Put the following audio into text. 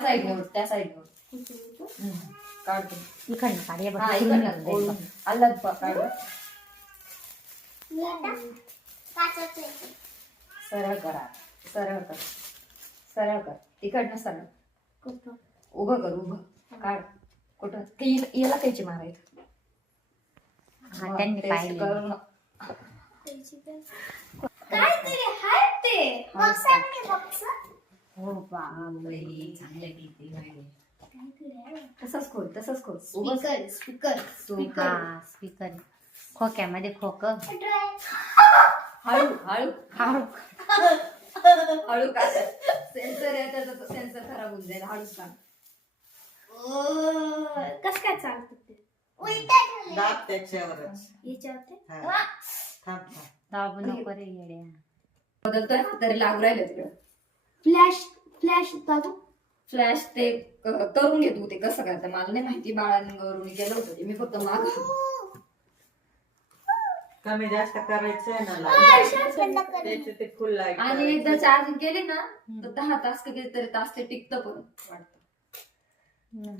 साईडवर त्या साईडवर काढतो इकडनं काढ हे बघ हा इकडनं इकडनं काढ. आल्हाद काढ सरळ करा सरळ कर सरळ कर तिकडनं सरळ उभं कर उभं काढ कुठं ते याला त्याची मारायचं हा त्यांनी टेस्ट पाहिलं करून हो बापरे तसंच खोल तसंच खोल स्पीकर हा स्पीकर खोक्यामध्ये खोक हळू हळू हळू हळू का सेन्सर आहे त्याचा सेन्सर खराब होऊन जाईल हळूच का कस काय चालत ते दाब त्याच्यावरच याच्यावर हा. थांब थांब. दाबू नको रे येड्या बदलतोय तरी लागू राहिलं तिकडं फ्लॅश फ्लॅश दाबू फ्लॅश ते करून घे तू ते कसं करतं मला नाही माहिती बाळांवरून केलं होतं ते मी फक्त माग कमी जास्त करायचंय ना लाईट त्याचे ते फुल लाईट आणि एकदा चार्जिंग केले ना तर 10 तास का कितीतरी तास ते टिकतं पण वाटतं